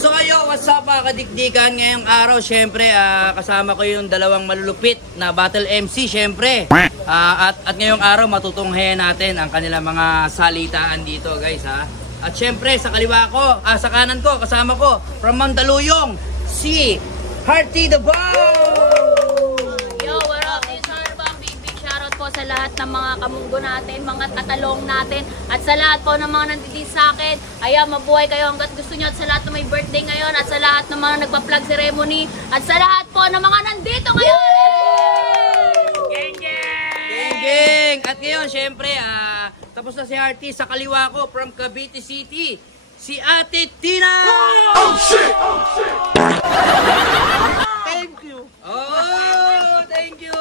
So ayo, what's up mga kadikdikan? Ngayong araw, syempre, kasama ko yung dalawang malulupit na battle MC, syempre. At ngayong araw, matutunghayan natin ang kanilang mga salitaan dito, guys, ha. At syempre, sa kaliwa ko, sa kanan ko, kasama ko, from Mandaluyong, si Hearty the Bomb! Sa lahat ng mga kamunggo natin, mga tatalong natin, at sa lahat po ng mga nandito sa akin. Ayan, mabuhay kayo hanggat gusto nyo, at sa lahat ng may birthday ngayon, at sa lahat ng mga nagpa-plug ceremony, at sa lahat po ng mga nandito ngayon. Geng geng! Geng geng! At ngayon, syempre, tapos na si Hearty. Sa kaliwa ko, from Cavite City, si Ate Tina! Oh shit! Oh shit! Thank you! Oh, thank you!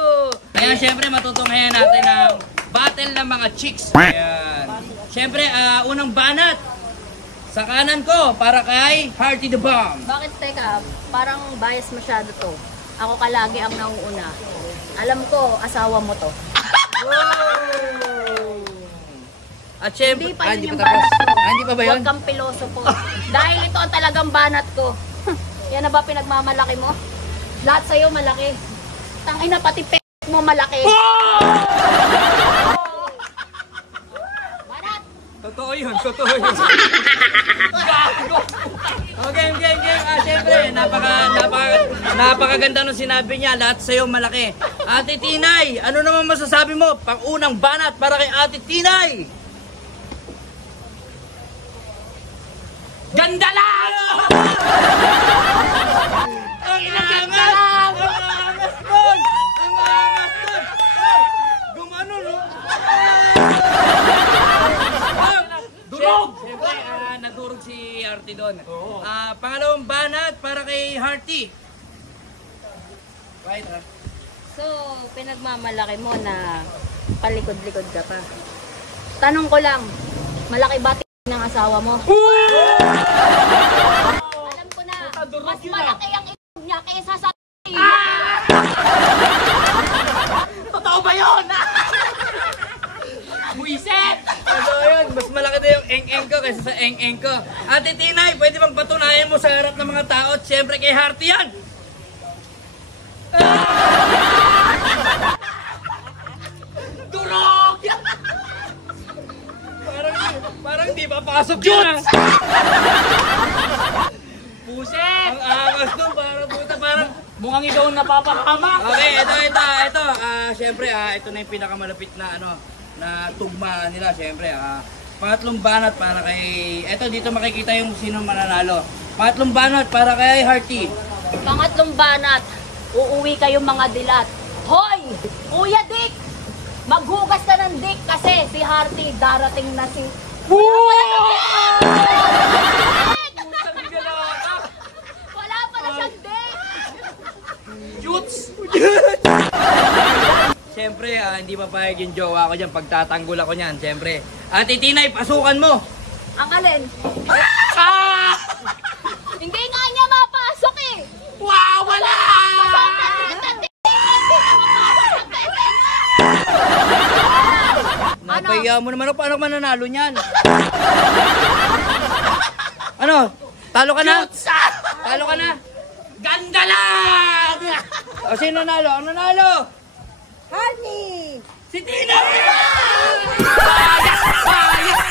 Kaya syempre matutunghayan natin ang battle ng mga chicks. Ayan. Syempre, unang banat sa kanan ko para kay Hearty the Bomb. Bakit teka? Parang bias masyado to. Ako kalagi ang nauuna. Alam ko, asawa mo to. Wow! At syempre, Hindi pa yun hindi yung pa tapos. banat ko. Hindi pa ba yun? Huwag kang piloso po. Dahil ito ang talagang banat ko. Yan na ba pinagmamalaki mo? Lahat sa'yo malaki. Tangina pati mo malaki. Banat! Totoo yun, totoo yun. Okay, syempre, napakaganda nung sinabi niya, lahat sa'yo malaki. Ate Tinay, ano naman masasabi mo? Pang-unang banat para kay Ate Tinay! Ganda lang! Ang angas! Ang angas nun! Ang angas nun! Gumano, no? Durog! Siyempre, nadurog si Hearty doon. Pangalawang banat para kay Hearty. Right, ha? So, pinagmamalaki mo na palikod-likod ka pa. Tanong ko lang, malaki ba ng asawa mo? Alam ko na, mas malaki ang ilog niya kaysa sa Totoo ba yun? Buisit! So yun, mas malaki na yung eng-eng ko kaysa sa eng-eng ko. Ate Tinay, pwede bang patunayan mo sa harap ng mga tao at syempre kay Hearty yan? Durog! Parang di papasok yun. Puset! Ang angas doon, parang mukhang ikaw ang napapahamak. Okay, ito. Siyempre, ito na yung pinakamalapit na na tugma nila, siyempre. Pangatlong banat para kay... Ito, dito makikita yung sino mananalo. Pangatlong banat para kay Hearty. Pangatlong banat, uuwi kayong mga dilat. Hoy! Kuya Dick! Maghugas ka ng dick kasi si Hearty darating na si... Wala pala siyang dick! Shoots! Siyempre, hindi mapayag yung jowa ko dyan. Pagtatanggol ako niyan, siyempre. Ate Tinay, pasukan mo! Ang alin? Hindi nga niya mapasok eh! Wow, wala! Napahiya mo naman. Paano ka mananalo niyan? Ano? Talo ka na? Talo ka na? Ganda lang! O, sino nanalo? Ang nanalo? Honey! Si Tina! Sayang!